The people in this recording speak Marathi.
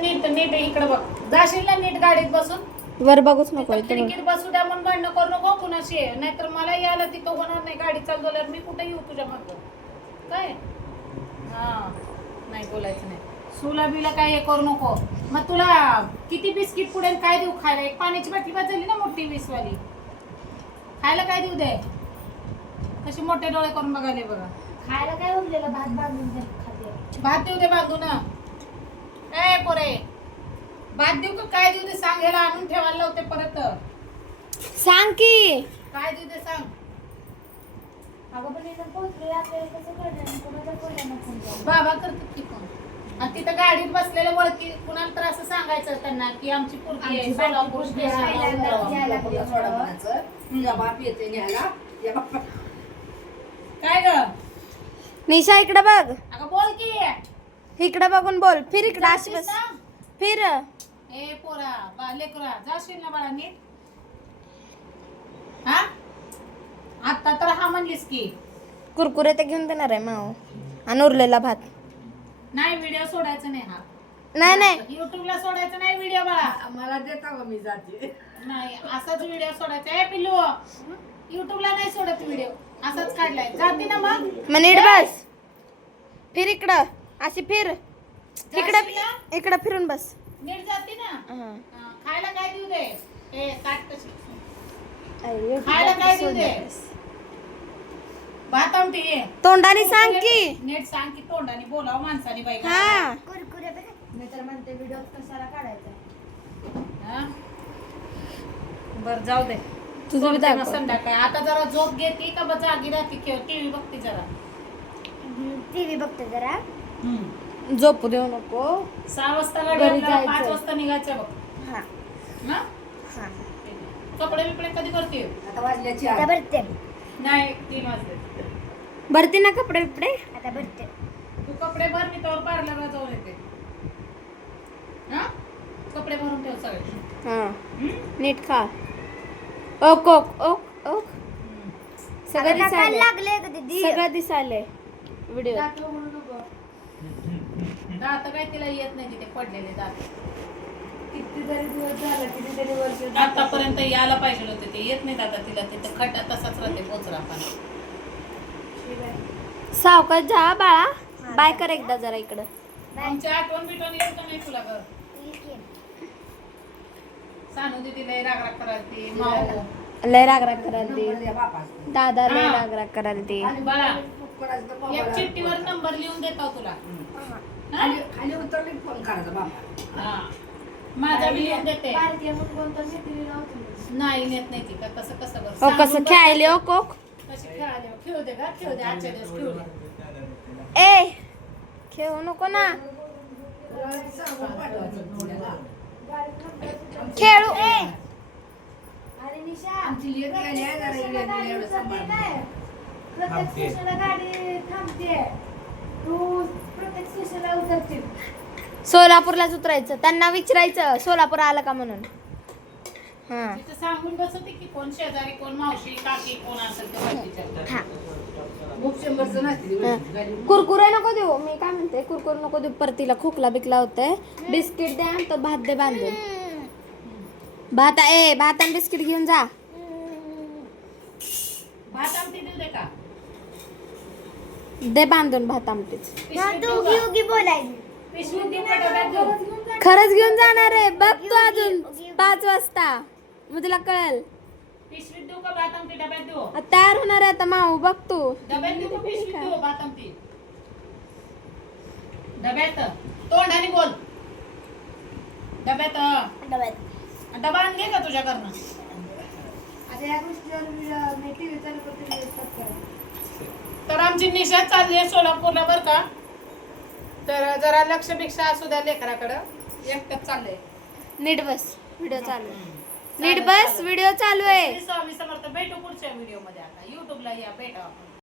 नीट नीट इकडे बघ. जाशील ना नीट गाडीत बसून. वर बघूच नको इथं खिडकीत बसू द्या म्हणून भांडणं करू नको कुणाशी. नाहीतर मला यायला तिथं होणार नाही. गाडी चालवल्यावर मी कुठे येऊ तुझ्या मागं. काय हा नाही बोलायचं नाही. सुला बिला काय हे करू नको. मग तुला किती बिस्किट पुढे काय देऊ खायला? एक पाण्याची बाटली वाजली ना मोठी 20 वाली. खायला काय देऊ दे? कशी मोठे डोळे करून बघाले बघा. खायला काय उरलेलं भात बांधून खाते. भात देऊ दे बांधू ना. ए पोरे भात देऊ का काय देऊ दे सांग. ह्याला आणून ठेवायला लावते परत. सांग की काय देऊ दे सांग. अगं पण इथं पोहोचलोय आपल्याला कसं कळणार? कोणाचा फोन आहे? बाबा करतात की फोन. आणि तिथं गाडीत बसलेल्या ओळखी कुणाला तर असं सांगायचं त्यांना की आमची पोरगी आहे सोलापूर काय ग निशा इकडे बघ. अगं बोल की. इकडे बघून बोल. फिर इकडे अशी जाशील बस. ना? फिर ए पोरा बा लेकरा जाशील ना बाळा नीट. हा आता तर हा म्हणलीस की कुरकुरे ते घेऊन देणार आहे माऊ आणि उरलेला भात. नाही व्हिडिओ सोडायचा नाही. हा नाही नाही युट्यूबला सोडायचं नाही व्हिडिओ बाळा. मला देता का मी जाते. नाही असाच व्हिडिओ सोडायचा. ए पिल्लू युट्यूबला नाही सोडत व्हिडिओ. असाच काढलाय. जाते ना मग. मग नीट बस. फिर इकडं अशी फिर. इकडं जाशील ना? इकडं फिरून बस. नीट जाते ना. हा. हा, खायला काय देऊ दे? ए ताट कशी अरे, खायला काय देऊ दे? भात आमटी ये. तोंडाने सांग की. नीट सांग की तोंडाने बोलाव माणसाने बाई. हा कुरकुरे बघा. मी तर म्हणते व्हिडिओ कशाला काढायचा? हा? बर जाऊ दे. तुझं बी सोडते ना दाखव. संध्याकाळी. आता जरा झोप घेते का बा जागी राहते खेळ टीव्ही बघते जरा. टीव्ही बघते जरा. झोपू देऊ नको. 6 वाजता गाडी घरी आपल्याला 5 जायचं. वाजता निघायचं बघ. हा ना हा. कपडे बिपडे कधी करते? आता वाजल्याची आता भरते. नाही 3 वाजले. भरती ना कपडे बिपडे. आता भरते. तू कपडे भर मी तर पार्लरला जाऊन येते. हा कपडे भरून ठेव सगळे. हा हम्म? नीट खा. ओक ओक ओक ओक. सगळं आता टाकायला दिसायलंय. लागले का दीदी? सगळं दिसायलंय व्हिडिओ. दात काय तिला येत नाही तिथे पडलेले दात. कितीतरी दिवस झाला कितीतरी वर्ष आतापर्यंत यायला पाहिजे होते ते येत नाही आता तिला. तिथे खड्डा तसाच राहते पोचरा पण. सावकाश जा बाळा. बाय कर एकदा जरा इकडं. आमची आठवण बिटवण येत नाही तुला घर. सानू दीदी लय राग राग करायची. माऊ लय रागराग करायला ती. नंबर द्या बापास. दादा लय हा. रागराग करायला ती. बाळा कोणाचं तर एक मोबाईल चिठ्ठीवर नंबर लिहून देतो तुला. हा? खाली खाली उतरली फोन करायचा बापा. हा. माझा बी लिहून देते. भारतीय मग कोणतं शेती लावतो? नाही नेत नाही ती का कसं कसं बरं. ओ कसं सांगून खेळायले बघ. ओ कोक. कशी खेळाले हो. खेळू दे का खेळू दे आजच्या दिवस खेळू दे. ए खेळू नको ना. सांगून पाठवायचं तुला. खेळू. अरे निशा आमची लेक गेली आहे, जरा इकडे एवढं सांभाळून. प्रत्येक स्टेशनला गाडी थांबते. तू प्रत्येक स्टेशनला उतरते. सोलापूरलाच उतरायचं. त्यांना विचारायचं सोलापूर आलं का म्हणून. हा तिथं सांगून बसते की कोण शेजारी कोण मावशी काकी कोण असेल ते बाकीच्या. हा. खूप शंभरचं नसते हा. गाडी. कुरकुरे नको देऊ. मी काय म्हणते कुरकुरे नको देऊ. परतीला खोकला बिकला होतंय. बिस्किट द्या आणि तो भात दे बांधून. भात भात आणि बिस्किट घेऊन जा. भात आमटी देऊ दे का? दे बांधून भात आमटीच. पिशवीत तू देऊ उगी का? उगी बोलायची. पिशवीत देऊ का डब्यात देऊ? खरंच घेऊन जाणार आहे. बघ तू अजून 5 वाजता मग तुला कळेल. पिशवीत देऊ का भात आमटी डब्यात देऊ? तयार होणार आहे आता माऊ. बघ तू. डब्यात देऊ का पिशवीत देऊ भात आमटी? डब्यात तोंडाने बोल. डब्यात डब्यात. डबा आण घे का तुझ्याकडनं? आता या गोष्टीवर मी टीव्ही चालू करते. तर आमची निशा चालली आहे सोलापूरला बरं का. तर जरा लक्ष भिक्षा असू द्या लेकराकडं. एकटंच चाललंय. नीट बस. व्हिडिओ चालू आहे. नीट बस. व्हिडिओ चालू आहे. स्वामी समर्थ. भेटू पुढच्या व्हिडिओ मध्ये. आता युट्यूबला या भेटा आपण.